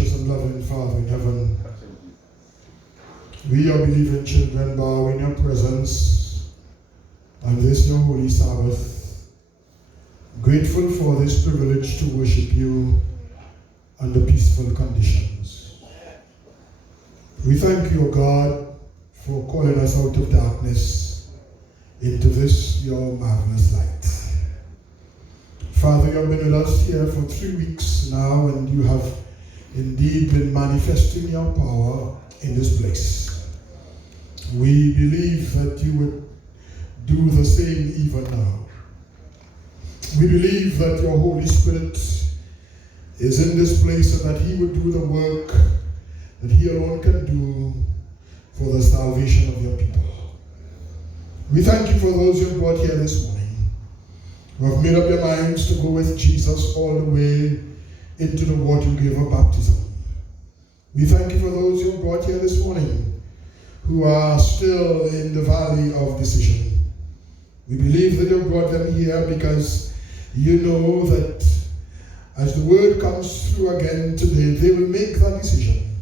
gracious and loving Father in heaven, we, your believing children, bow in your presence on this your holy Sabbath, grateful for this privilege to worship you under peaceful conditions. We thank you, God, for calling us out of darkness into this your marvelous light. Father, you have been with us here for 3 weeks now, and you have indeed been manifesting your power in this place. We believe that you would do the same even now. We believe that your Holy Spirit is in this place and that he would do the work that he alone can do for the salvation of your people. We thank you for those you have brought here this morning, who have made up their minds to go with Jesus all the way into the water grave of baptism. We thank you for those you have brought here this morning, who are still in the valley of decision. We believe that you brought them here because you know that as the word comes through again today, they will make that decision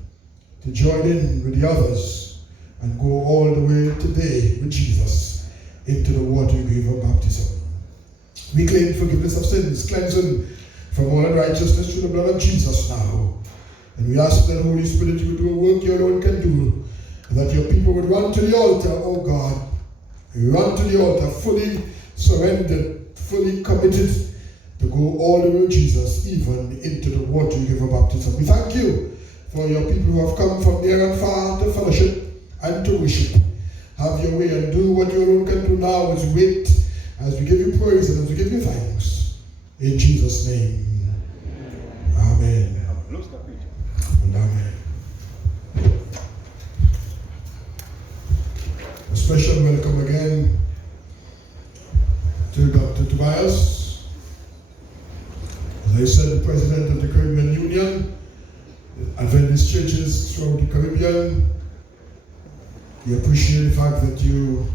to join in with the others and go all the way today with Jesus into the water grave of baptism. We claim forgiveness of sins, cleansing from all unrighteousness through the blood of Jesus now. And we ask that Holy Spirit, you would do a work your own can do, and that your people would run to the altar, oh God. Run to the altar, fully surrendered, fully committed to go all the way with Jesus, even into the water grave of baptism. We thank you for your people who have come from near and far to fellowship and to worship. Have your way and do what your own can do now as we wait, as we give you praise and as we give you thanks. In Jesus' name. Amen. And amen. A special welcome again to Dr. Tobias. As I said, the President of the Caribbean Union, Adventist churches throughout the Caribbean. We appreciate the fact that you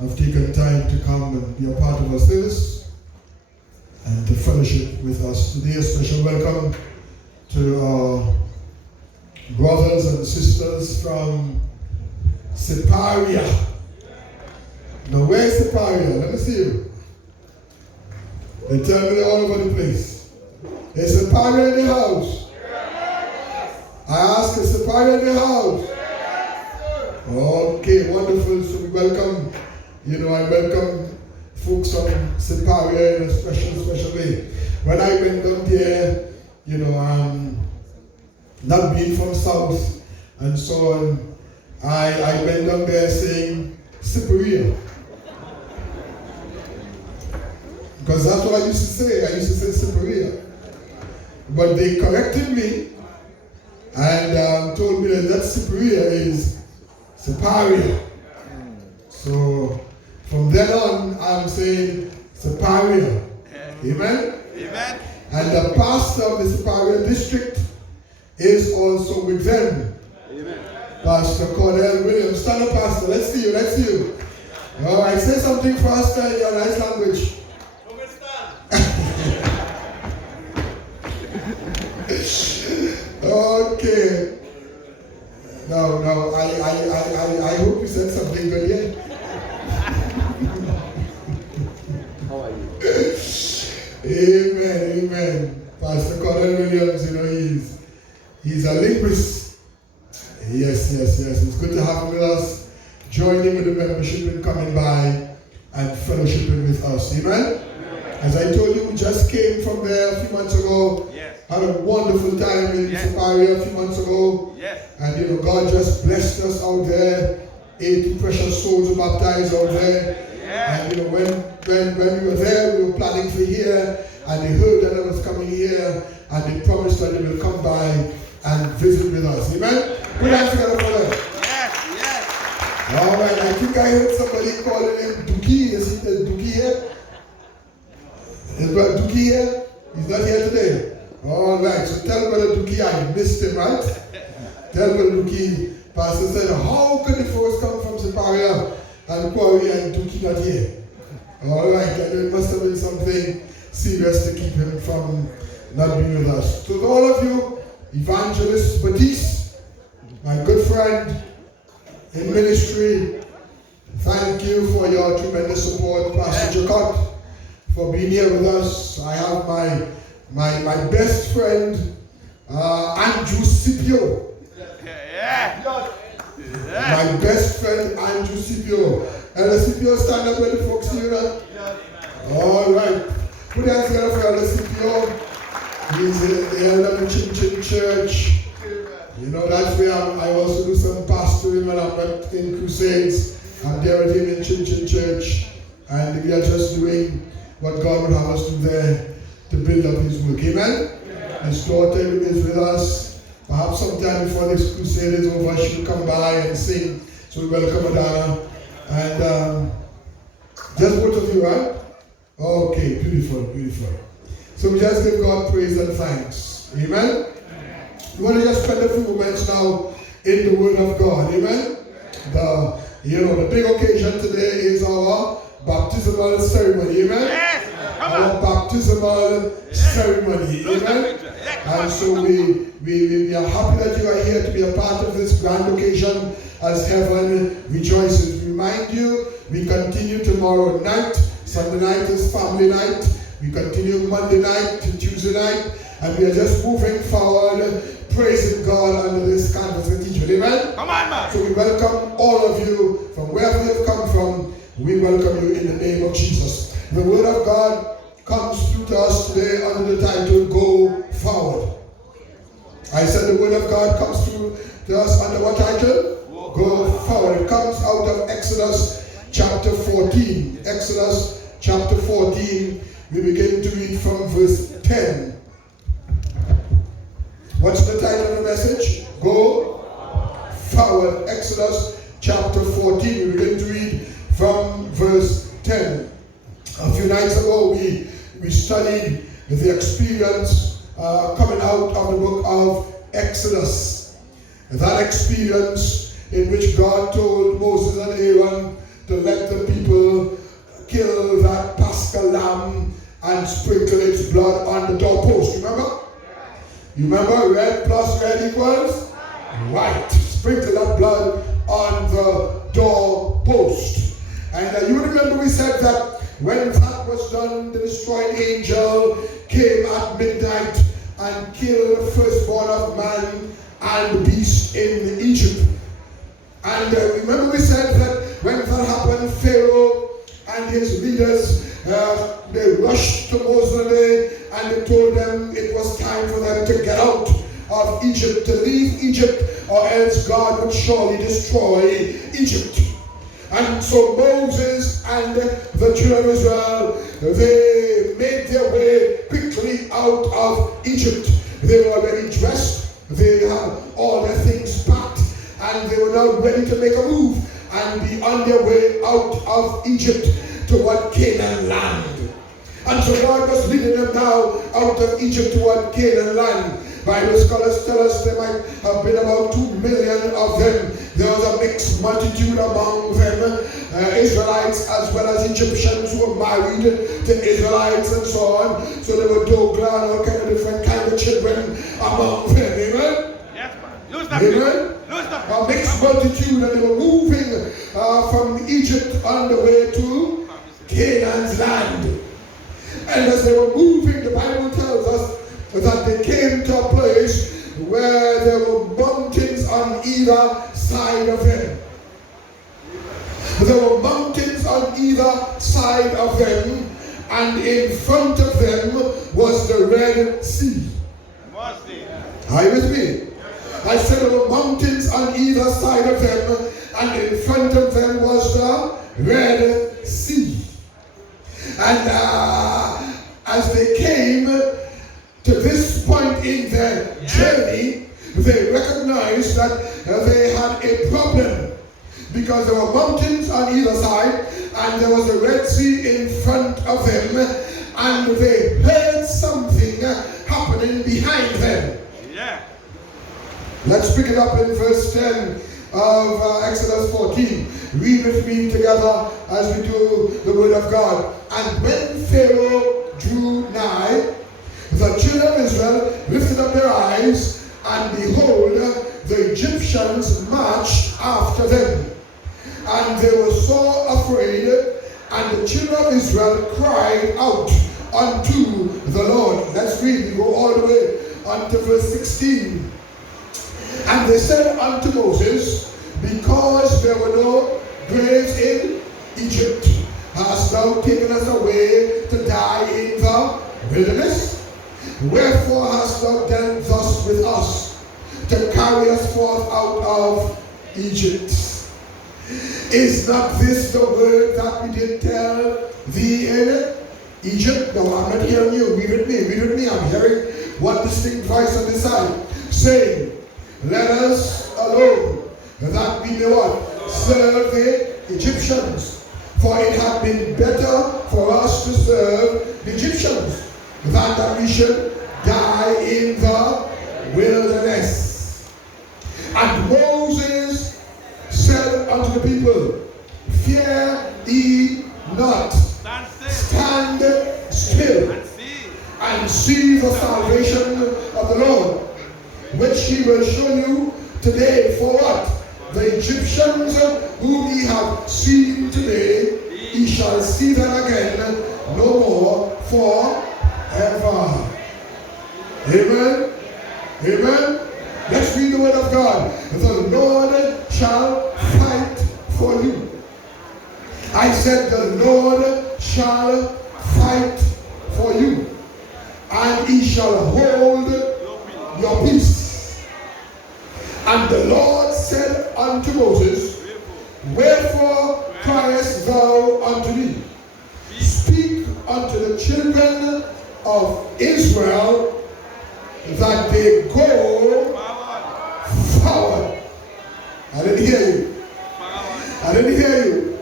have taken time to come and be a part of our service and to fellowship with us today. A special welcome to our brothers and sisters from Siparia. Now, where's Siparia? Let me see you. They tell me they're all over the place. Is Siparia in the house? Yes. I ask, is Siparia in the house? Yes. Okay, wonderful. So we welcome, I welcome folks from Siparia in a special way. When I went down there, not being from South and so on, I went down there saying Siparia. Because that's what I used to say. I used to say Siparia. But they corrected me and told me that Siparia is Siparia. So from then on, I'm saying Siparia. Amen? Amen. And the pastor of the Siparia district is also with them. Amen. Pastor Cordell Williams. Stand up, Pastor. Let's see you. All right, say something faster in your nice language. Okay. No, I hope you said something good here. How are you? Amen. Pastor Colin Williams, he's a linguist. Yes. It's good to have him with us, joining with the membership and coming by and fellowshipping with us. Amen. As I told you, we just came from there a few months ago. Yes. Had a wonderful time in Siparia a few months ago. Yes. And God just blessed us out there. 80 precious souls were baptized out there. Yes. And when we were there, we were planning for here, and they heard that I was coming here, and they promised that they will come by and visit with us. Amen? Put hands together for them. Yes. All right, I think I heard somebody calling him Dookie. Is Dookie here? Is Brother Dookie here? He's not here today. All right, so tell Brother Dookie I missed him, right? Tell Brother Dookie, Pastor said, how could the folks come from Siparia and Quarry and Dookie not here? All right, and it must have been something serious to keep him from not being with us. To all of you, Evangelist Batiste, my good friend in ministry. Thank you for your tremendous support, Pastor Jacot, for being here with us. I have my best friend, Andrew Scipio. My best friend, Andrew Scipio. And Scipio, stand up when the folks here. All right. Put your hands together for Elder Scipio. He's the elder in Chin Chin Church. You know, that's where I also do some pastoring when I'm in Crusades. I'm there with him in Chin Chin Church. And we are just doing what God would have us do there to build up his work. Amen? His daughter is with us. Perhaps sometime before this crusade is over, she'll come by and sing. So we welcome Adana. And just both of you, right? Okay, beautiful, beautiful. So we just give God praise and thanks. Amen? We want to just spend a few moments now in the Word of God. Amen? The big occasion today is our baptismal ceremony. Amen? Yes, our baptismal ceremony. Amen? And so we are happy that you are here to be a part of this grand occasion as heaven rejoices. Remind you, we continue tomorrow night. Sunday night is family night. We continue Monday night to Tuesday night. And we are just moving forward, praising God under this canvas cathedral. Amen? Come on, man. So we welcome all of you from wherever you've come from. We welcome you in the name of Jesus. The Word of God comes through to us today under the title, Go Forward. I said the Word of God comes through to us under what title? Go Forward. It comes out of Exodus chapter 14. Exodus chapter 14. We begin to read from verse 10. What's the title of the message? Go Forward. Exodus chapter 14. We begin to read from verse 10. A few nights ago we studied the experience coming out of the book of Exodus. That experience in which God told Moses and Aaron to let the people kill that Paschal lamb and sprinkle its blood on the doorpost. Remember? You remember? Red plus red equals white. Sprinkle that blood on the doorpost. And you remember we said that when that was done, the destroying angel came at midnight and killed the firstborn of man and beast in Egypt. And remember we said that when that happened, Pharaoh and his leaders, they rushed to Moses and they told them it was time for them to get out of Egypt, to leave Egypt, or else God would surely destroy Egypt. And so Moses and the children of Israel, they made their way quickly out of Egypt. They were already dressed, they had all their things packed, and they were now ready to make a move and be on their way out of Egypt toward Canaan land. And so God was leading them now out of Egypt toward Canaan land. Bible scholars tell us there might have been about 2 million of them. There was a mixed multitude among them, Israelites as well as Egyptians who were married to Israelites and so on. So there were Dogla and all kind of different kind of children among them. Amen? Yes, man. Amen? A mixed multitude, and they were moving from Egypt on the way to Canaan's land. And as they were moving, the Bible tells us that they came to a place where there were mountains on either side of them. There were mountains on either side of them, and in front of them was the Red Sea. Are you with me? I said there were mountains on either side of them, and in front of them was the Red Sea. And as they came to this point in their journey, they recognized that they had a problem, because there were mountains on either side and there was a Red Sea in front of them, and they heard something happening behind them. Yeah. Let's pick it up in verse 10 of Exodus 14. Read with me together as we do the word of God. And when Pharaoh drew nigh, the children of Israel lifted up their eyes, and behold, the Egyptians marched after them. And they were so afraid, and the children of Israel cried out unto the Lord. Let's read, we go all the way unto verse 16. And they said unto Moses, because there were no graves in Egypt, hast thou taken us away to die in the wilderness? Wherefore hast thou dealt thus with us, to carry us forth out of Egypt? Is not this the word that we did tell thee in Egypt? No, I'm not hearing you. Read with me. I'm hearing one distinct voice on the side, saying, let us alone, that we may what? Serve the Egyptians. For it had been better for us to serve the Egyptians than that we should die in the wilderness. And Moses said unto the people, fear ye not, stand still, and see the salvation of the Lord, which he will show you today. For what? The Egyptians whom ye have seen today, ye shall see them again no more forever. Amen. Amen. Let's read the word of God. The Lord shall fight for you. I said the Lord shall fight for you, and he shall hold your peace. And the Lord said unto Moses, wherefore criest thou unto me? Speak unto the children of Israel that they go forward. I didn't hear you. I didn't hear you.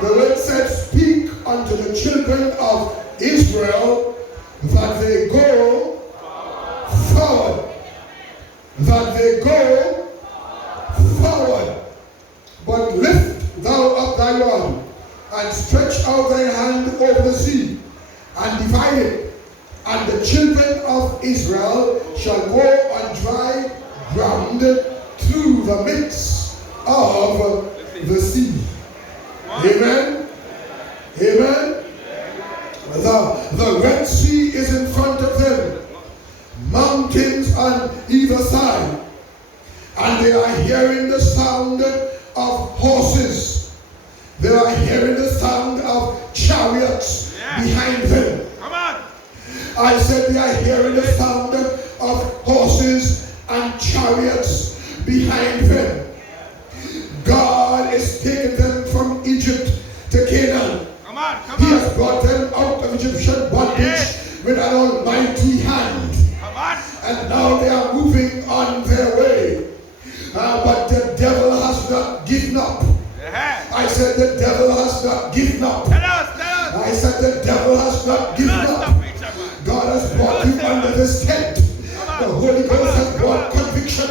The word said, speak unto the children of Israel that they go forward. That they go forward. But lift thou up thy rod, and stretch out thy hand over the sea, and divide it. And the children of Israel shall go on dry ground through the midst of the sea. Amen. Amen. The Red Sea is in front of them. Mountains on either side. And they are hearing the sound of horses. They are hearing the sound of chariots behind them. Come on. I said they are hearing the sound of horses and chariots behind them. God is taking them from Egypt to Canaan. Come on. He has brought them out of Egyptian bondage with an almighty hand. Come on. And now they are moving on their way. But the devil has not given up. I said the devil has not given up. Tell us. I said the devil has not given up. God has brought you under this tent. The Holy Ghost has brought conviction.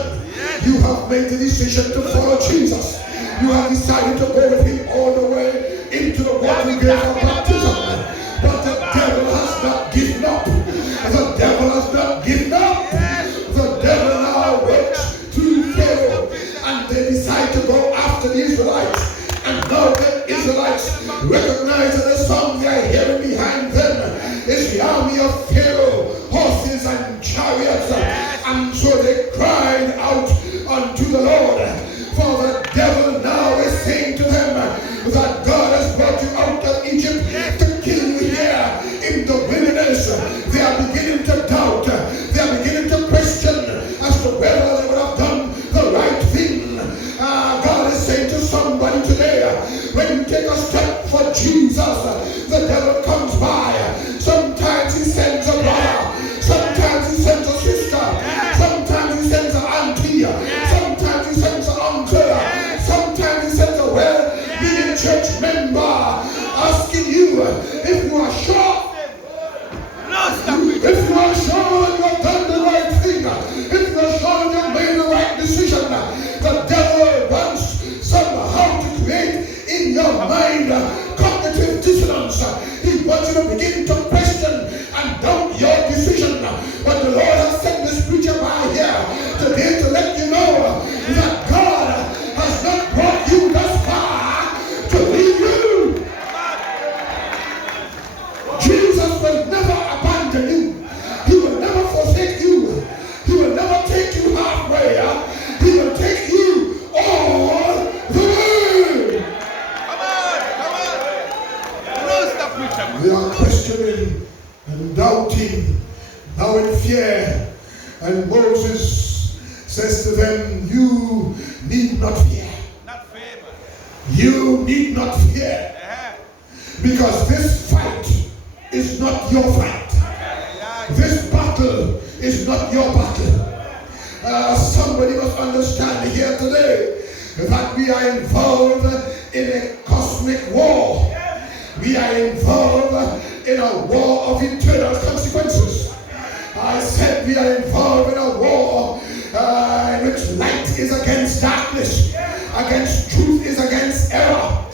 You have made the decision to follow Jesus. You have decided to go with him all the way into the water grave of baptism. But the devil has not given up. The devil has not given up. The devil now works through Pharaoh, and they decide to go after the Israelites. And now the Israelites recognize that the song they are hearing behind them is the army of Pharaoh, horses and chariots. And so they cried out unto the Lord. For the devil now is saying to them that God has brought you out of Egypt to kill you here in the wilderness. They are beginning to doubt. They are beginning to question as to whether they would have done the right thing. God is saying to somebody today, when you take a step for Jesus, the devil comes by. Sometimes he sends a brother. Sometimes he sends a sister. Sometimes he sends an auntie. Sometimes he sends an uncle. Sometimes he sends a well-meaning church member asking you if you are sure. If you are sure that you have done the right thing, if you are sure you have made the right decision, the devil wants somehow to create in your mind cognitive dissonance. He wants you to begin to question and doubt your decision. But the Lord has sent this preacher by here to them, you need not fear. Not fear, man. You need not fear. Because this fight is not your fight. This battle is not your battle. Somebody must understand here today that we are involved in a cosmic war. We are involved in a war of eternal consequences. I said we are involved in a war in which light is against darkness, against truth is against error.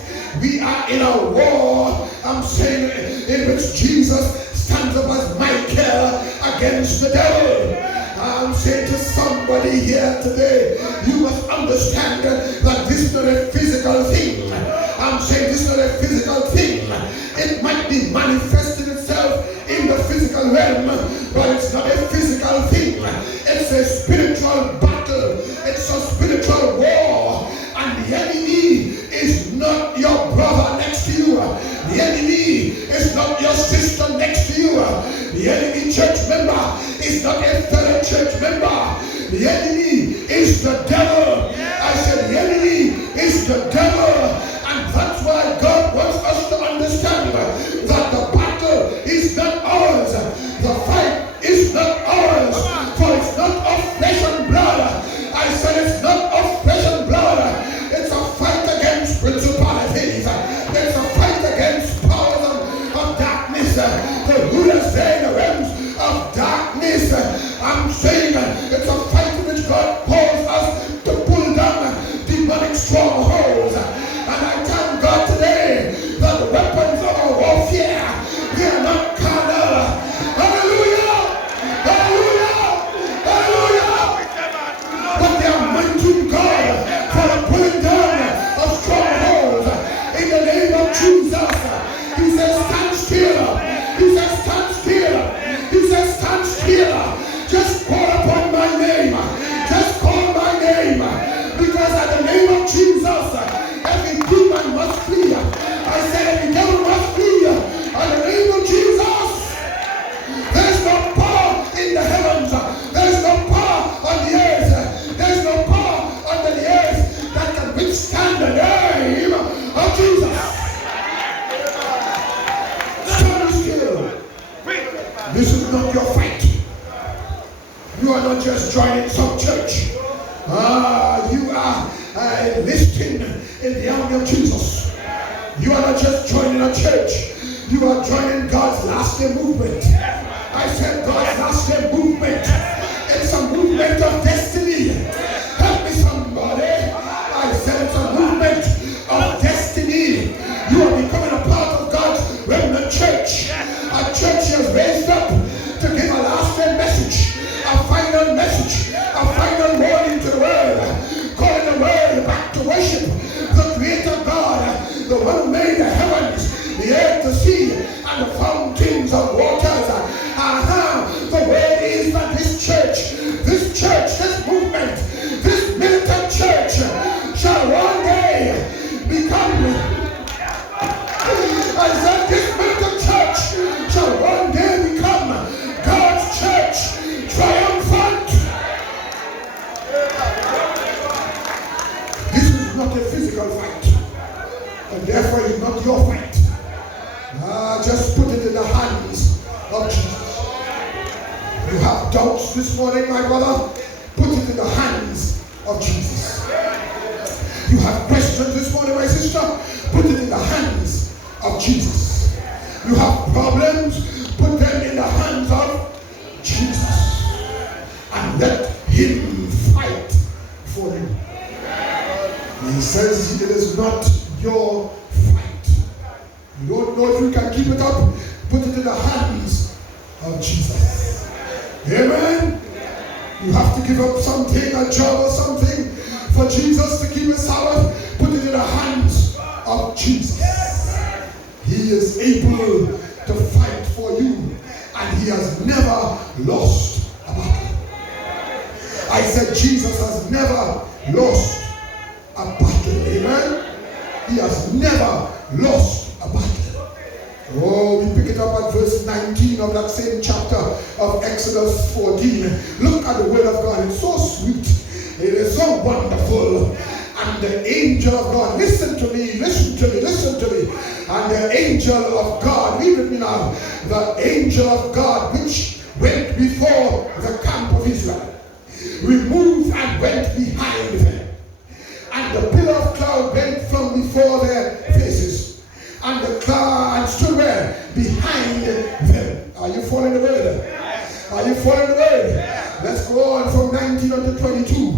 We are in a war, I'm saying, in which Jesus stands up as Michael against the devil. I'm saying to somebody here today, you must understand that this is not a physical thing. I'm saying this is not a physical thing. It might be manifesting itself in the physical realm, but it's not a physical thing. It's a spiritual battle. It's a spiritual war. And the enemy is not your brother next to you. The enemy is not your sister next to you. The enemy, church member, is not a fellow church member. The enemy is the devil. I said the enemy is the devil. And that's why God wants us to understand that the battle is not ours. The fight is not ours. For it's not of flesh and blood. I said it's not of flesh and blood. It's a fight against principalities. It's a fight against powers of darkness. The rulers there in the realms of darkness. I'm saying it's a fight in which God calls us to pull down demonic strongholds. And I thank God today that the weapons of our warfare, they are not carnal. Hallelujah! Hallelujah! Hallelujah! But they are mighty God for the pulling down of strongholds. In the name of Jesus, he says, stand still. He says, stand still. He says, stand still. Just call upon my name. Just call my name. Because at the name of Jesus, every demon must flee. I said every devil must flee. At the name of Jesus, there's no power in the heavens. There's no power on the earth. There's no power under the earth that can withstand the name of Jesus. Stand still. This is not your fight. You are not just joining some church. You are enlisting in the army of Jesus. You are not just joining a church. You are joining God's last day movement. I said God's last day movement. It's a movement of destiny. Help me somebody. I said it's a movement of destiny. You are becoming a part of God's remnant church. A church he has raised up to give a last day message, a final message, a final warning to the world, calling the world back to worship the Creator God, the one who made the heavens, the earth, the sea, and the fountains of waters. The word is that this church, this movement, this militant church shall one day become, I said this militant church shall one day become God's church, triumphant. This is not a physical fight, and therefore it's not your fight. Just put it in the hands of Jesus. You have doubts this morning, my brother? Put it in the hands of Jesus. You have questions this morning, my sister? Put it in the hands of Jesus. You have problems? Put them in the hands of Jesus. And let him fight for you. He says it is not your fight. You don't know if you can keep it up? Put it in the hands of Jesus. Amen? You have to give up something, a job or something, for Jesus to keep his Sabbath. Put it in the hands of Jesus. He is able to fight for you, and he has never lost a battle. I said Jesus has never lost a battle. Amen? He has never lost a battle. Oh, we pick it up at verse 19 of that same chapter of Exodus 14. Look at the word of God. It's so sweet. It is so wonderful. And the angel of God, listen to me, listen to me, listen to me. And the angel of God, read with me now. The angel of God which went before the camp of Israel, removed and went behind them. And the pillar of cloud went from before their faces. And the cloud stood where? Behind them. Are you following the word? Are you following the word? Let's go on from 19 to 22.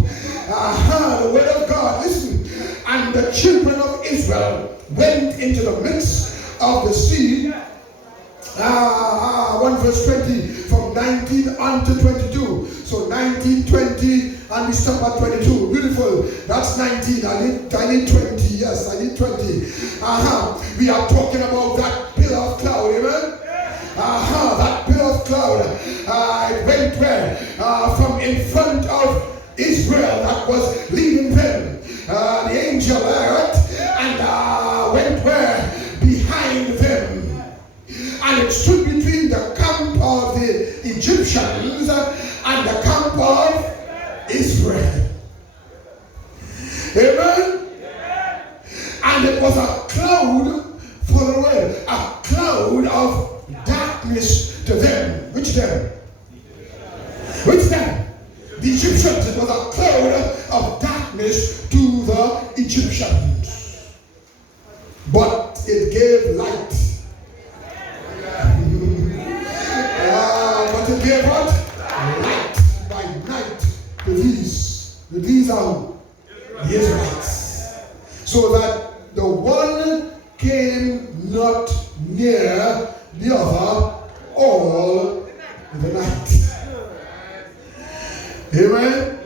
The word of God, listen. And the children of Israel went into the midst of the sea. 1 verse 20 from 19 on to 22. So 19, 20, and we stop at 22. Beautiful. That's 19. I need 20. Yes, I need 20. We are talking about that pillar of cloud. Amen. That pillar of cloud. It went where? From in front of Israel that was leading them. The angel, right? And went where? Behind them. And it stood between the camp of the Egyptians and the camp of Israel. Amen? And it was a cloud for the word, a cloud of darkness to them. Which them? Which them? The Egyptians. It was a cloud of darkness to the Egyptians. But it gave light. But it gave what? Light by night to these are the Israelites. So that the one came not near the other all the night. Amen?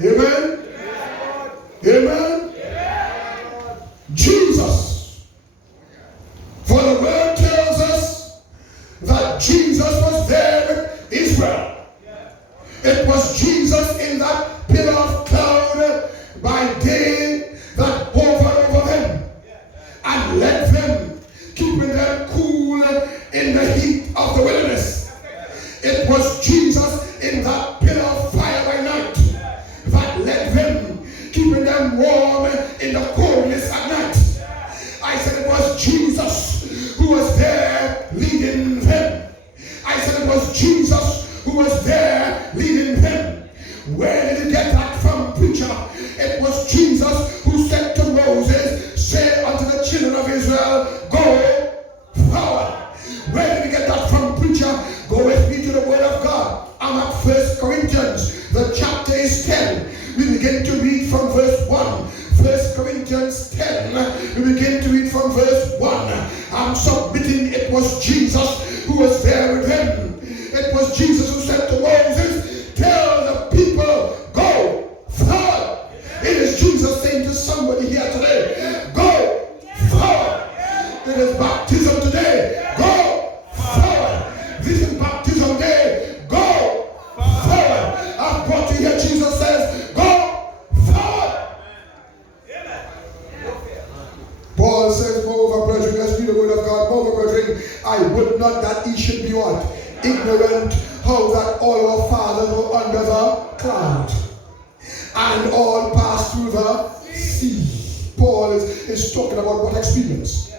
Amen? Amen? Jesus. For the word tells us that Jesus was there with Israel. It was Jesus in that pillar of cloud by day that hovered over them and led them, keeping them cool in the heat of the wilderness. It was Jesus in that pillar of fire by night that led them, keeping them warm in the coldness at night. I said it was Jesus who was there leading them. I said it was Jesus who was there leading them. Where did he get that from, preacher? It was Jesus who said to Moses, say unto the children of Israel, go forward. Where did he get that from, preacher? Go with me to the word of God. I'm at 1 Corinthians. The chapter is 10. We begin to read from verse 1. 1 Corinthians 10. We begin to read from verse 1. I'm submitting it was Jesus who was there with him. It was Jesus who said to Moses, tell the people, go forward. It is Jesus saying to somebody here today, go forward. It is baptism today. Go forward. This is baptism day. Go forward. I've brought you here. Jesus says, go forward. Paul says, moreover, brethren, let's read the word of God. Moreover, brethren, I would not that ye should be what? Ignorant how that all our fathers were under the cloud and all passed through the sea. Paul is talking about what experience?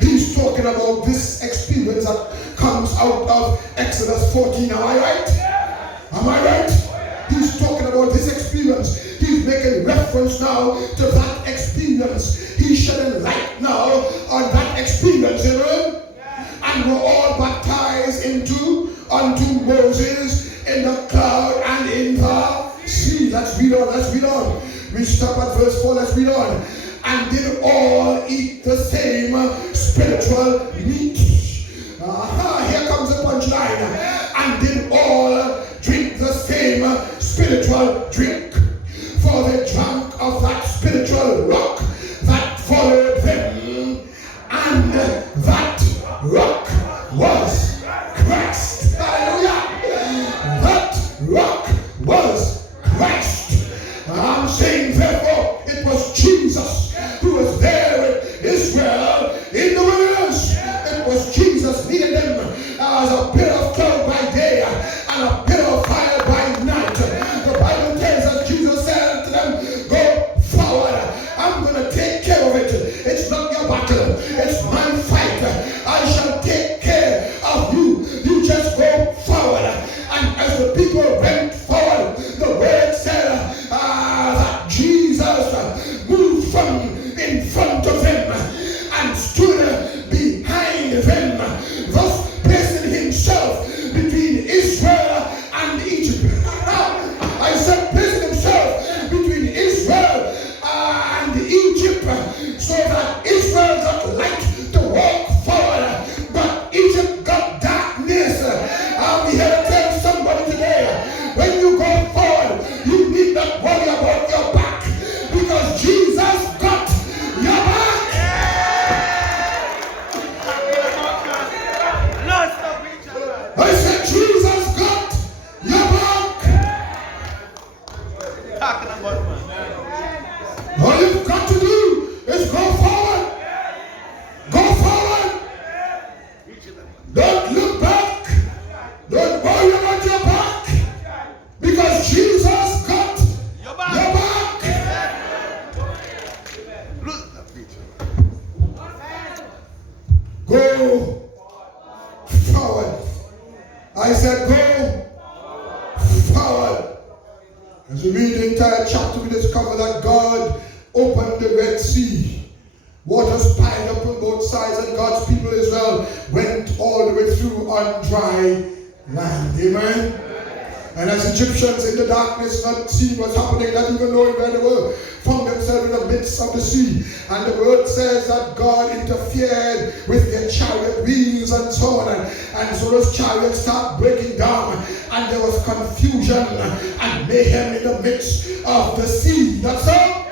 He's talking about this experience that comes out of Exodus 14. Am I right? Am I right? He's talking about this experience. He's making reference now to that experience. He's shedding light now on that experience. Amen? And we're all baptized unto Moses in the cloud and in the sea. Let's read on, let's read on. We stop at verse 4, let's read on. And did all eat the same spiritual meat. Here comes the punchline. And did all drink the same spiritual drink. For they drank of that spiritual rock that followed them. And that rock was Christ. Hallelujah. That rock was Christ. I'm saying therefore it was Jesus who was there with Israel in the wilderness. It was Jesus leading them as a pillar of cloud by day and a pillar of fire by night. The Bible tells us Jesus All you've got to do is go forward. Go forward. Don't look back. Don't worry about your back. Because Jesus got your back. Go forward. I said go forward. As we read the entire chapter, we discover that God opened the Red Sea. Waters piled up on both sides, and God's people Israel went all the way through on dry land. Amen? And as Egyptians in the darkness, not seeing what's happening, not even knowing where they were, found themselves in the midst of the sea. And the word says that God interfered with their chariot wheels and so on. And so those chariots start breaking down. And there was confusion and mayhem in the midst of the sea. That's all?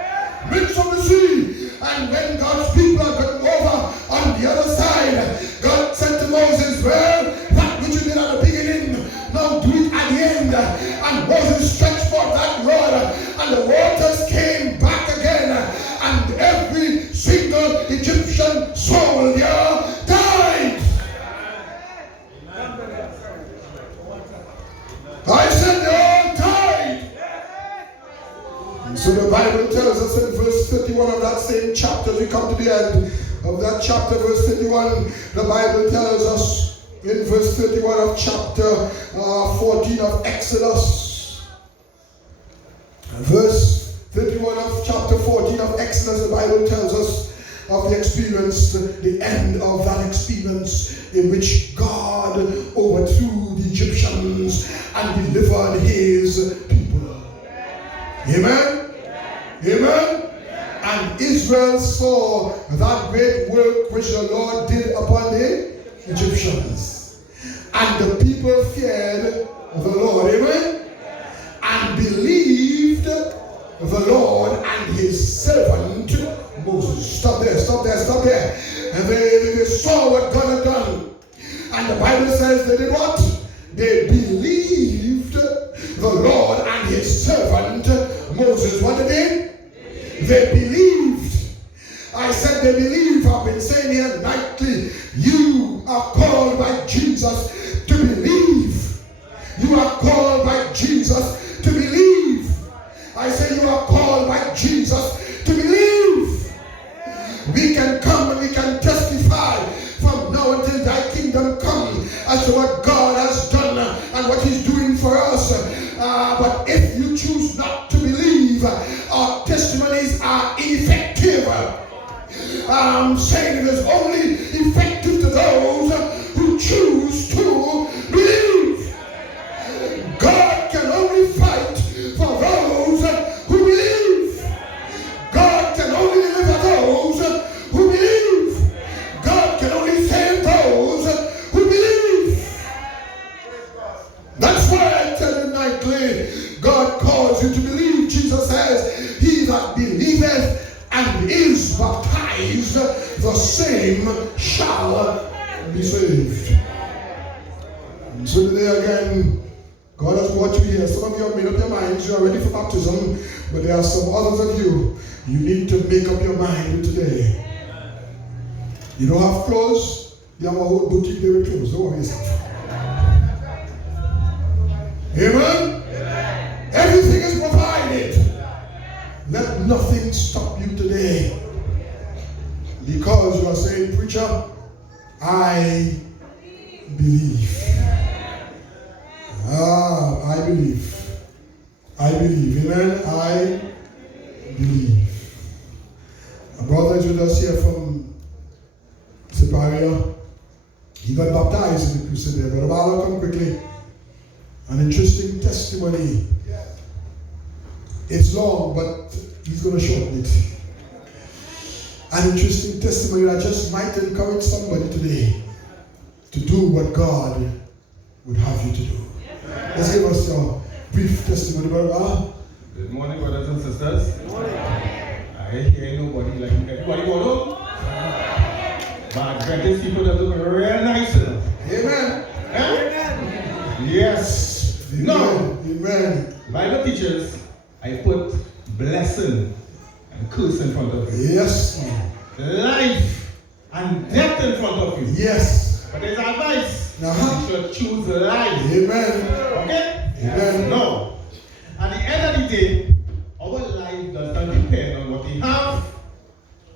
Midst of the sea. And when God's people are gotten over on the other side, God said to Moses, well, that which you did at the beginning, now do it at the end. And Moses stretched forth that rod, and the waters came back again, and every single Egyptian soldier died. I said they all died. And so the Bible tells us in verse 31 of that same chapter, as we come to the end of that chapter, verse 31, the Bible tells us in verse 31 of chapter 14 of Exodus. Verse 31 of chapter 14 of Exodus, the Bible tells us of the experience, the end of that experience in which God overthrew the Egyptians and delivered his people. Amen? Amen? And Israel saw that great work which the Lord did upon the Egyptians. And the people feared the Lord. Amen? And believed the Lord and his servant Moses. Stop there, stop there, stop there. And they saw what God had done. And the Bible says they did what? They believed the Lord and his servant Moses. What did they? They believed. I said they believe. I've been saying here nightly, you are called by Jesus to believe. You are called by Jesus to believe. I say you are called by Jesus to believe. We can come and we can testify from now until thy kingdom come as to what God has done and what he's doing for us. But if you choose not to believe, our testimonies are ineffective. I'm saying it is only effective to those who choose to believe. God can only fight for those who believe. God can only deliver those who believe. God can only save those who believe. That's why I tell you nightly, God calls you to believe. Jesus says, he that believeth and is baptized, the same shall be saved. And so today again, God has brought you here. Some of you have made up your minds, you are ready for baptism, but there are some others of you, you need to make up your mind today. You don't have clothes, you have a whole boutique there with clothes. Don't worry yourself. Amen? Everything is provided. Let nothing stop you today. Because you are saying, preacher, I believe. I believe. I believe. Amen? I believe. A brother is with us here from Siparia. He got baptized in the Crusade. But I'll come quickly. An interesting testimony. It's long, but he's going to shorten it. An interesting testimony that just might encourage somebody today to do what God would have you to do. Let's give us your brief testimony, brother. Good morning, brothers and sisters. Good morning. I hear nobody like everybody go home. But Adventist people that look real nice enough. Amen. Amen. Yes. Amen. No. Amen. Bible teachers, I put blessing and curse in front of you. Yes. Life and death in front of you. Yes. But there's advice. Uh-huh. You should choose life. Amen. Okay? Amen. No. At the end of the day, our life does not depend on what we have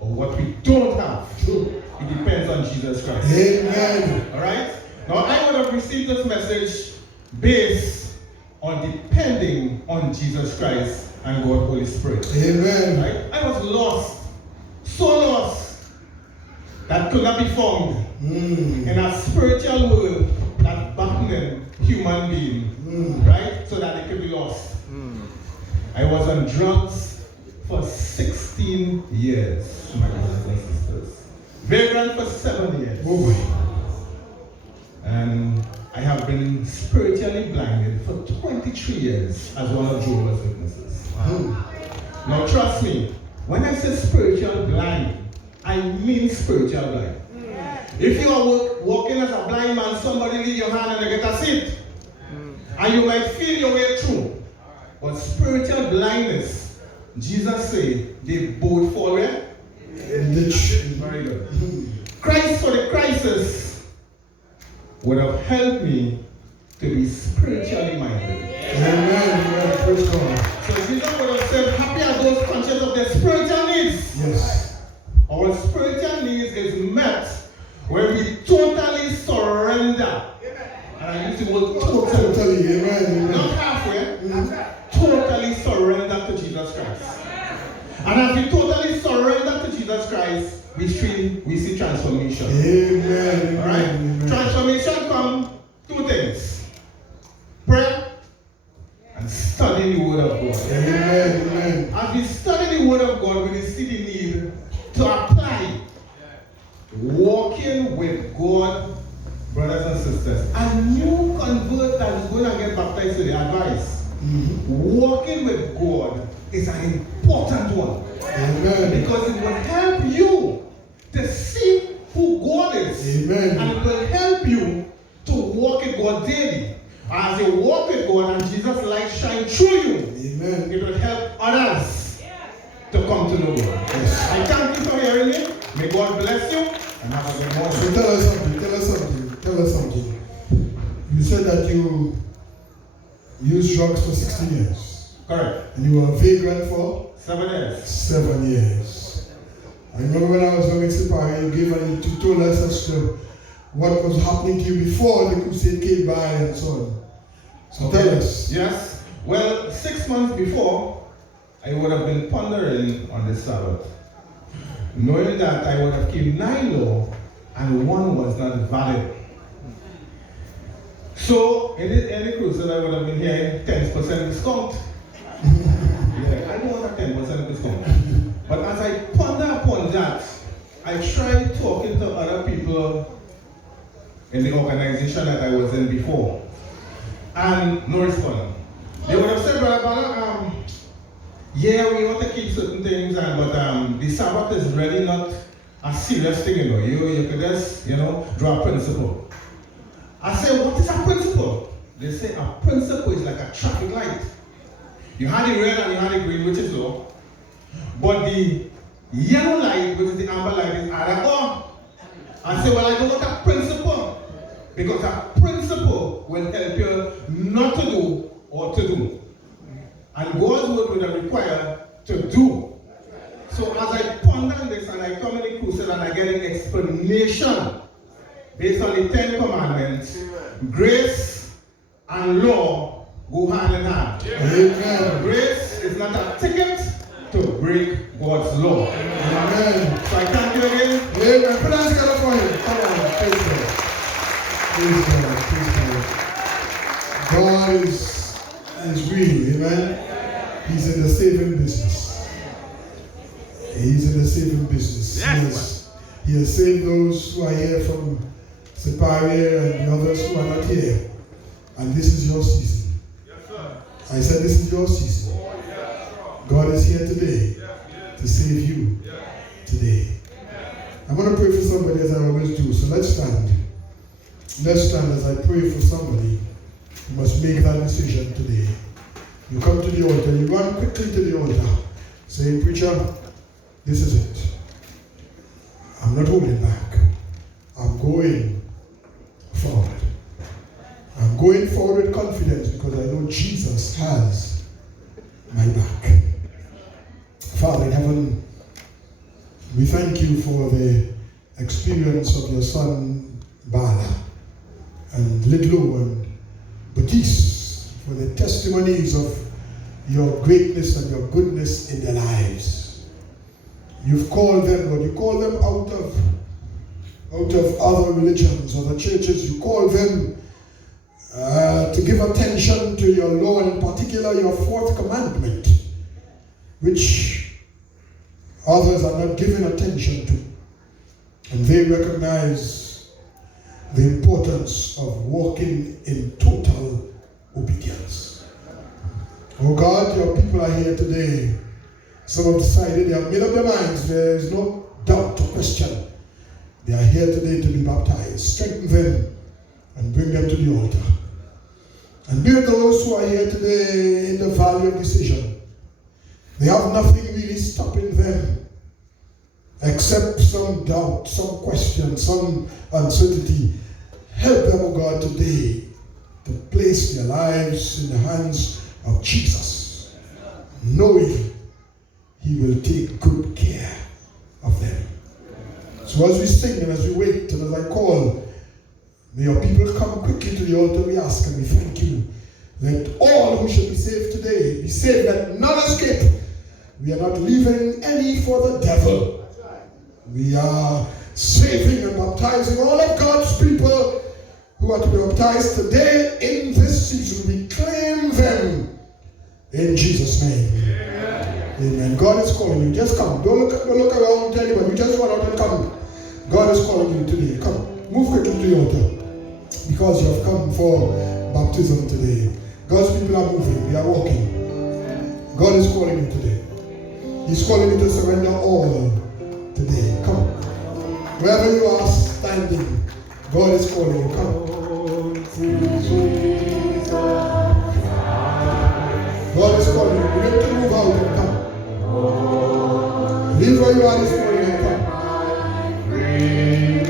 or what we don't have. True. It depends on Jesus Christ. Amen. Alright? Now I would have received this message based on depending on Jesus Christ and God Holy Spirit. Amen. Right? I was lost. So lost that could not be found in a spiritual world that battling human being. Right? So that they could be lost. I was on drugs for 16 years, my brothers and sisters. Vagrant for 7 years. Oh boy. And I have been spiritually blinded for 23 years as one of Jehovah's Witnesses. Now trust me, when I say spiritual blind, I mean spiritual blind. If you are walking as a blind man, somebody leave your hand and they get a seat. And you might feel your way through. But spiritual blindness, Jesus said, they both fall where? Very good. Christ for the crisis would have helped me to be spiritually minded. Amen. Praise God. So Jesus would have said, happy are those conscious of their spiritual needs. Yes. Our spiritual needs is met when we totally surrender. And I use the word totally. Totally. Amen. Not halfway. Totally surrender to Jesus Christ. And as we totally surrender to Jesus Christ, we see transformation. Amen. Alright? Amen. Transformation comes two things. Prayer and studying the Word of God. Amen. Amen. As we study the Word of God, we see the need to apply walking with God, brothers and sisters. A new convert that is going to get baptized today, advice. Walking with God is an important one. Amen. Because it will help you to see who God is. Amen. And it will help you to walk with God daily. As you walk with God and Jesus' light shine through you, Amen. it will help others to come to know God. Yes. I thank you for hearing me. May God bless you and have a good So morning. tell us something. Tell us something. Tell us something. You said that you used drugs for 16 years. Correct. And you were a vagrant for 7 years. 7 years. I remember when I was going to Sipari, you told us as to what was happening to you before the crusade came by and so on. So tell us. Yes. Well, 6 months before, I would have been pondering on the Sabbath, knowing that I would have kept 9 law and 1 was not valid. So, in the crusade, I would have been hearing 10% discount. Yeah, I don't want a 10% discount. But as I ponder upon that, I tried talking to other people in the organization that I was in before. And no response. They would have said, Brother, yeah, we want to keep certain things, but the Sabbath is really not a serious thing, you know. You could just, draw a principle. I say, what is a principle? They say a principle is like a traffic light. You had the red and you had the green, which is law. But the yellow light, which is the amber light, is either or. I say, well, I don't want a principle. Because a principle will help you not to do or to do. And God's word will require to do. So as I ponder on this and I come in the crusade and I get an explanation based on the 10 commandments, grace and law go hand in hand. Amen. Grace is not a ticket to break God's law. Amen. So I thank you again. Amen. Put hands together for him. Come on. Praise God. Praise God. Praise God. God is real. Amen. He's in the saving business. He's in the saving business. Yes. He has saved those who are here from Siparia and the others who are not here. And this is your season. Yes, sir. I said this is your season. Oh, yes, God is here today to save you today. I'm going to pray for somebody as I always do. So let's stand. Let's stand as I pray for somebody who must make that decision today. You come to the altar. You run quickly to the altar. saying, preacher, this is it. I'm not holding back. I'm going forward. I'm going forward with confidence because I know Jesus has my back. Father in heaven, we thank you for the experience of your son Bala and Lidlo and Baptiste, for the testimonies of your greatness and your goodness in their lives. You've called them, Lord, you call them out of other religions, other churches. You call them to give attention to your law, in particular your fourth commandment, which others are not giving attention to. And they recognize the importance of walking in total obedience. Oh God, your people are here today. Some have decided, they have made up their minds. There is no doubt or question. They are here today to be baptized. Strengthen them and bring them to the altar. And be with those who are here today in the valley of decision. They have nothing really stopping them except some doubt, some question, some uncertainty. Help them, oh God, today to place their lives in the hands of Jesus, knowing He will take good care of them. So as we sing and as we wait and as I call, may your people come quickly to the altar. We ask and we thank you. Let all who should be saved today be saved. Let none escape. We are not leaving any for the devil. We are saving and baptizing all of God's people who are to be baptized today in this season. We claim them in Jesus' name. Amen. God is calling you. Just come. Don't look around, tell anybody. You just run out and come. God is calling you today. Come. Move quickly to the altar. Because you have come for baptism today. God's people are moving. They are walking. God is calling you today. He's calling you to surrender all today. Come. Wherever you are standing, God is calling you. Come. God is calling you. You need to move out and come. Leave where you are this morning and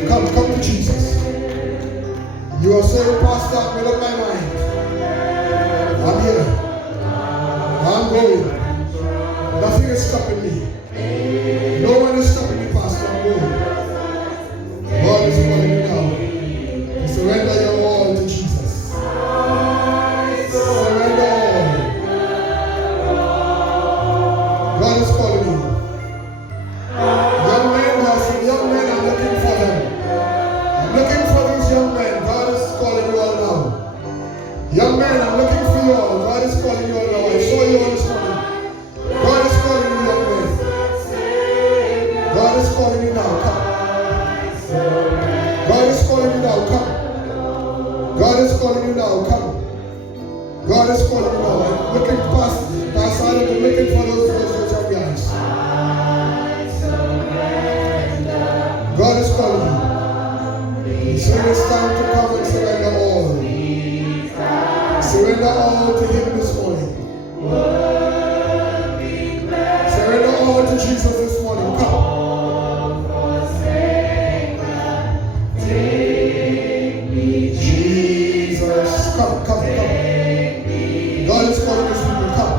come. Come to Jesus. You are saying, Pastor, I've made up my mind. I'm here. I'm going. Nothing is stopping me. No one is stopping me, Pastor. I'm going. God is calling you now to surrender your all to Jesus. Surrender all. God is calling you. Young men, there are some young men, I'm looking for them. I'm looking for these young men. God is calling you all now. Young men, I'm looking for you all. God is calling you all now. I saw you all this morning. God is calling you, young men. God is calling you now. Come. God is calling you now. Come. God is calling you now. Come. God is calling you now. I'm looking past Adam. I'm looking for those young guys. God is calling you. He said it's time to come and surrender all. Surrender all to Him this morning. Surrender all to Jesus this morning. Come. Jesus, come. God is calling His people. Come.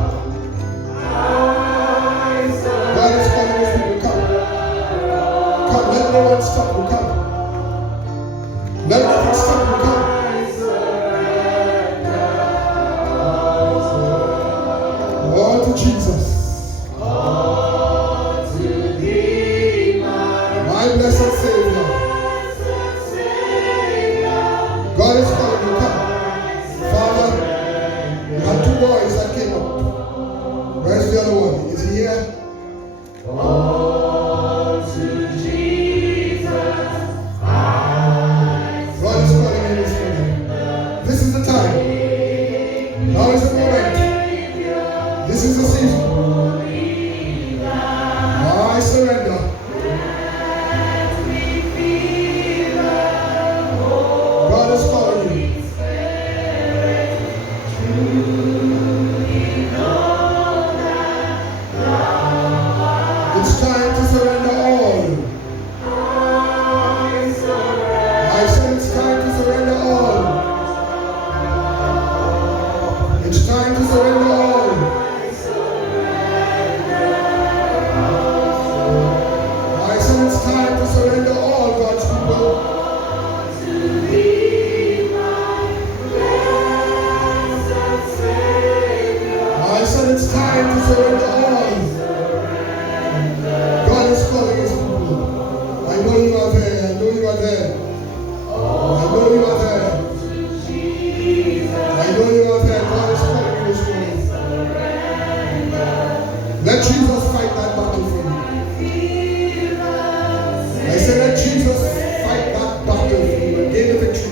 Jesus fight that battle for you. I say, let Jesus fight that battle for you and gain the victory.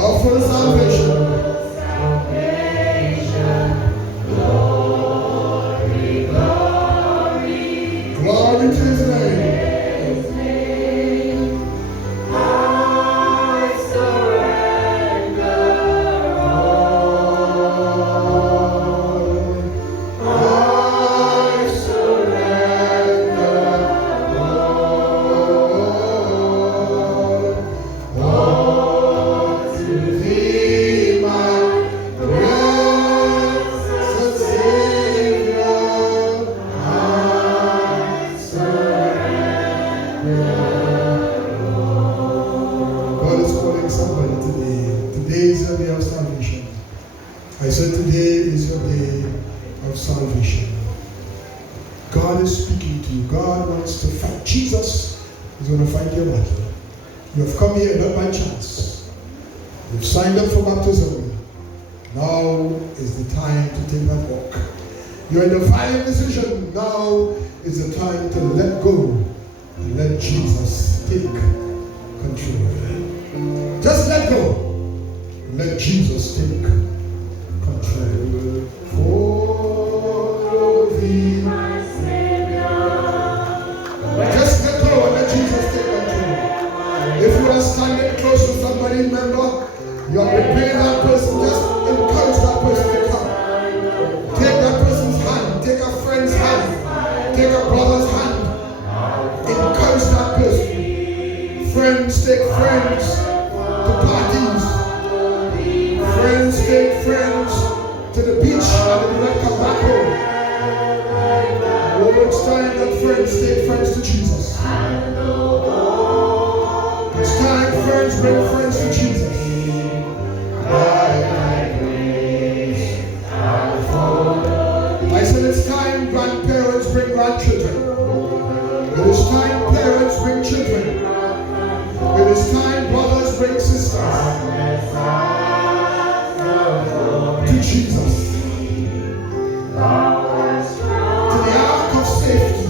All for the salvation. Glory to his name. I said today is your day of salvation. God is speaking to you. God wants to fight. Jesus is going to fight your battle. You have come here not by chance. You've signed up for baptism. Now is the time to take that walk. You're in the final decision. Now is the time to let go and let Jesus take control. Just let go. Let Jesus take control. For thee, my Savior. Just let go and let Jesus take control. If you are standing close to somebody, remember, you are preparing that person. Just encourage that person to come. Take that person's hand. Take a friend's hand. Take a brother's hand. Encourage that person. Friends take friends to parties. Friends take friends to the beach and they do not come back home. Oh, it's time that friends take friends to Jesus. It's time friends bring friends to Jesus. I said it's time grandparents bring grandchildren. It is time parents bring children. It is time brothers bring sisters. To Jesus. To the ark of safety.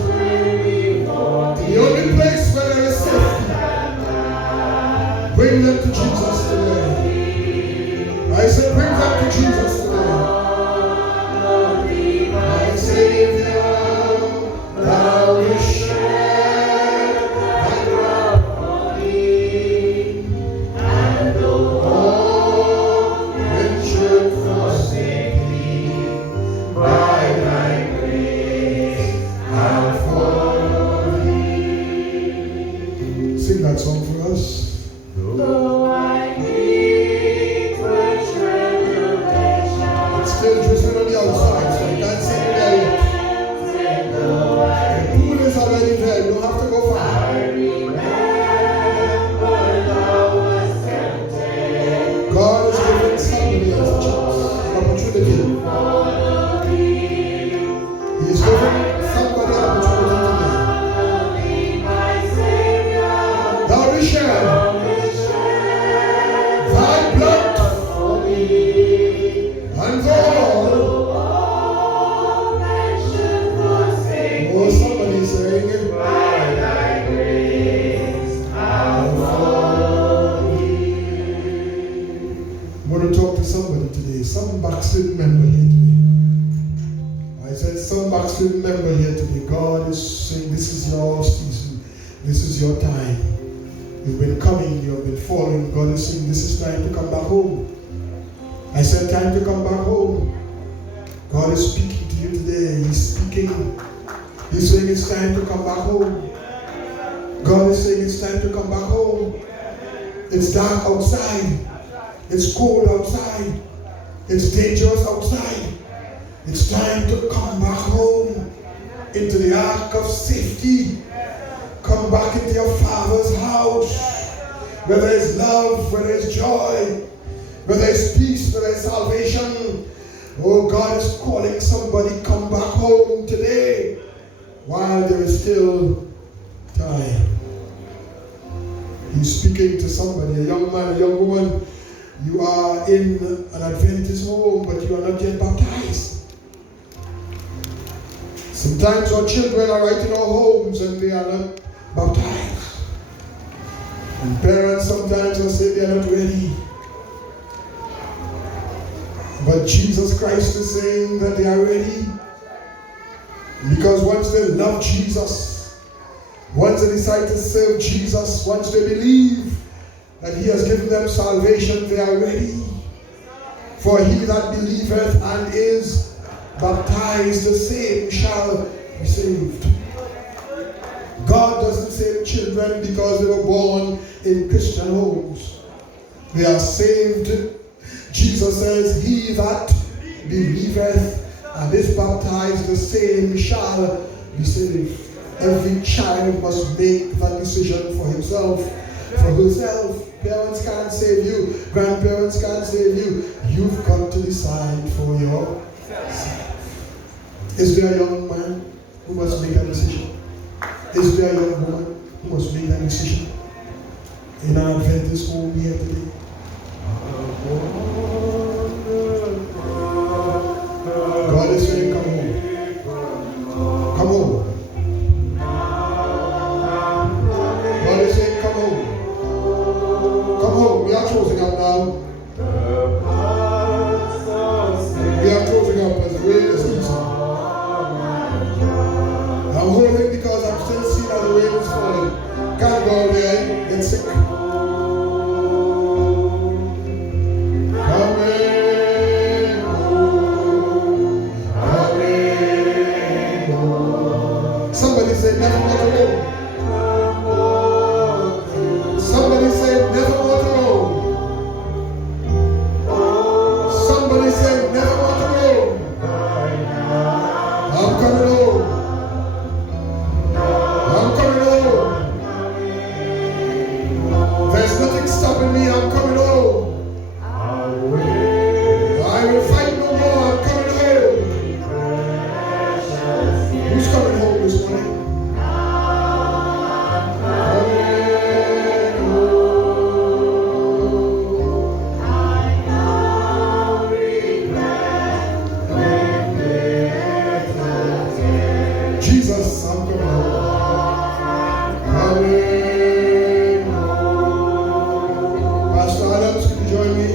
To the only place where there is safety. Bring them to Jesus today. I said bring them to Jesus today. My Savior, thou wilt shed thy blood for me, and though all men should forsake thee, by thy grace I'll follow thee. Sing that song for us. Though I meet with tribulation, it's still drizzling on the outside, so you can't see it there yet. The pool is already there, you don't have to go far. I remember thou was tempted. God is giving somebody else a chance, an opportunity. He is giving somebody an opportunity today. Thou wilt shed thy blood for me, and though oh, somebody saying it. By thy grace I'll follow thee. I want to talk to somebody today. Some backslidden member here today. I said some backslidden member here today. God is saying this is your season. This is your time. You've been coming. You've been falling. God is saying this is time to come back home. I said time to come back home. God is speaking to you today. He's speaking. He's saying it's time to come back home. God is saying it's time to come back home. It's dark outside. It's cold outside. It's dangerous outside. It's time to come back home into the ark of safety. Come back into your Father's house where there is love, where there is joy, where there is peace, where there is salvation. Oh, God is calling somebody, come back home today while there is still time. He's speaking to somebody, a young man, a young woman. You are in an Adventist home, but you are not yet baptized. Sometimes our children are right in our homes and they are not baptized. And parents sometimes will say they are not ready. But Jesus Christ is saying that they are ready. Because once they love Jesus, once they decide to serve Jesus, once they believe that He has given them salvation, they are ready. For he that believeth and is baptized, the same shall be saved. God doesn't save children because they were born in Christian homes. They are saved. Jesus says, he that believeth and is baptized, the same shall be saved. Every child must make that decision for himself, for herself. Parents can't save you. Grandparents can't save you. You've got to decide for yourself. Is there a young man who must make that decision? Is there a young woman who must make that decision? In an Adventist home here today? God is saying, come home. Come home. God is saying, come home. Come home. We are closing up now. We are closing up as the rain is easy. I'm holding because I'm still seeing how the rain is falling. Can't go out there, get sick. Somebody said never more to roam. Somebody said never more to roam. Somebody said never more to roam. I'm coming home. I'm coming home. There's nothing stopping me. I'm coming home. I will fight no more. I'm coming home. Who's coming home this morning? Jesus, I'm coming home. Coming home. Pastor Adams, can you join me?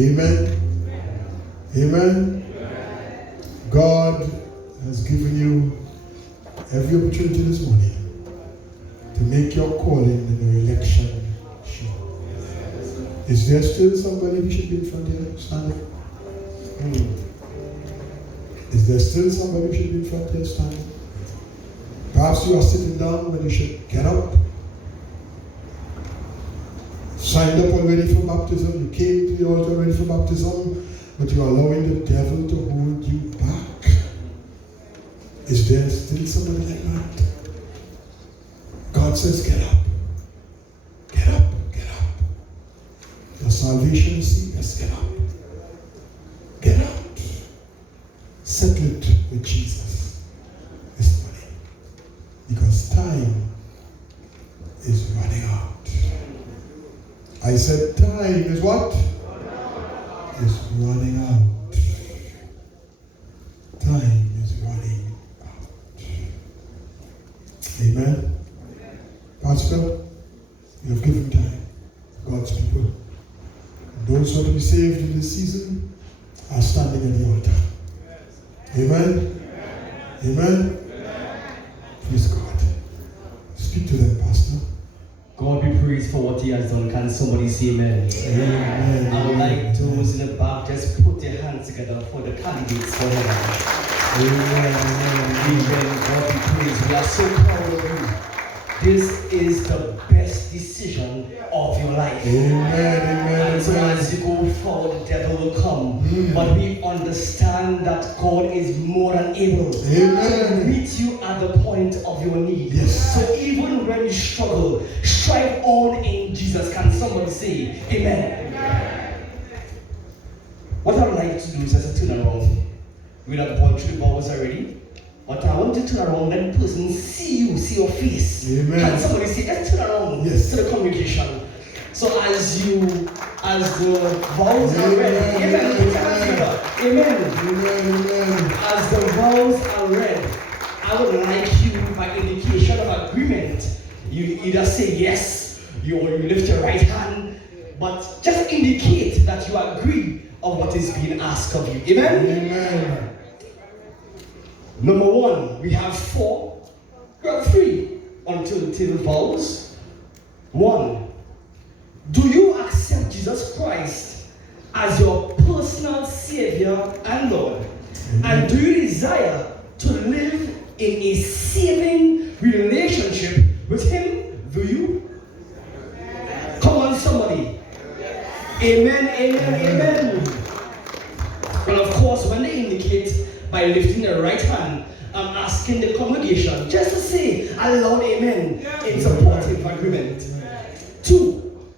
Amen. Amen. God has given you every opportunity this morning to make your calling and your election sure. Is there still somebody who should be in front here? Stand up. Is there still somebody who should be in front here? Stand up. Perhaps you are sitting down, but you should get up. Signed up already for baptism, you came to the altar already for baptism, but you are allowing the devil to hold you back. Is there still somebody like that? God says, get up. Get up, get up. Your salvation is serious, get up. with Jesus this morning. Because time is running out. I said time is what? Is running out. Time is running out. Amen. Pastor, you have given time to God's people. Those who are to be saved in this season are standing at the altar. Amen. Amen. Praise God. Speak to them, Pastor. God be praised for what he has done. Can somebody say amen? Amen. I would like those in the back just put their hands together for the candidates for heaven. Amen. God be praised. We are so proud of you. This is the best decision of your life. Amen. And so as you go forward, the devil will come. But we understand that God is more than able to meet you at the point of your need. Yes. So even when you struggle, strive on in Jesus. Can somebody say amen? What I would like to do is just turn around. We have gone through the vows already. But I want you to turn around, let the person see you, see your face. Amen. Can somebody say, let's turn around to the congregation. So as the vows are read, amen. As the vows are read, I would like you, by indication of agreement, you either say yes, you lift your right hand, but just indicate that you agree of what is being asked of you. Amen? Amen. Number one, we have 4. We have 3 until the table vows. 1. Do you accept Jesus Christ as your personal Savior and Lord? And do you desire to live in a saving relationship with Him? Do you? Come on, somebody. Amen, amen, amen. Well, of course, when they indicate by lifting the right hand, I'm asking the congregation just to say a loud amen in supportive agreement. 2,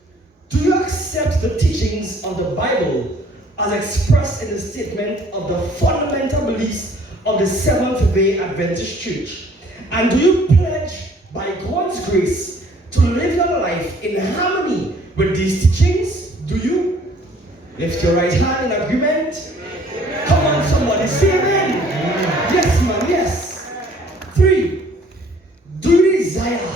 do you accept the teachings of the Bible as expressed in the statement of the fundamental beliefs of the Seventh-day Adventist Church? And do you pledge by God's grace to live your life in harmony with these teachings? Do you? Lift your right hand in agreement. Come on, somebody, say amen. Yes, man, yes. 3, do you desire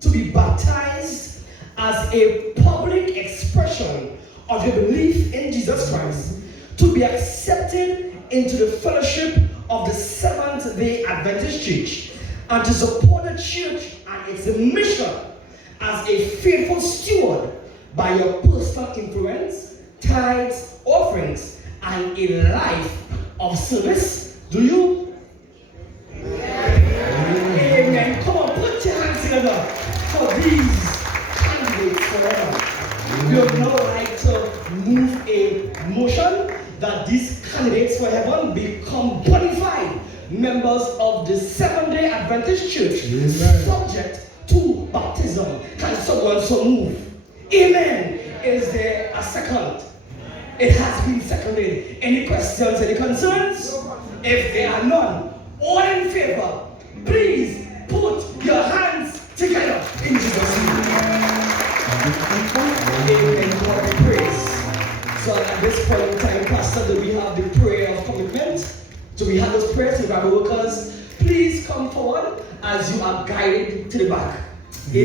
to be baptized as a public expression of your belief in Jesus Christ, to be accepted into the fellowship of the Seventh-day Adventist Church, and to support the church and its mission as a faithful steward by your personal influence, tithes, offerings, and a life of service? Do you? Amen. Come on, put your hands together for these candidates forever. We would now like to move a motion that these candidates for heaven become bona fide members of the Seventh-day Adventist Church. Amen. Subject to baptism. Can someone so move? Amen. Is there a second? It has been seconded. Any questions, any concerns? If there are none, all in favor, please put your hands together in Jesus' name. Amen. God be praised. So at this point in time, Pastor, do we have the prayer of commitment? Do we have those prayers to Bible workers? Please come forward as you are guided to the back.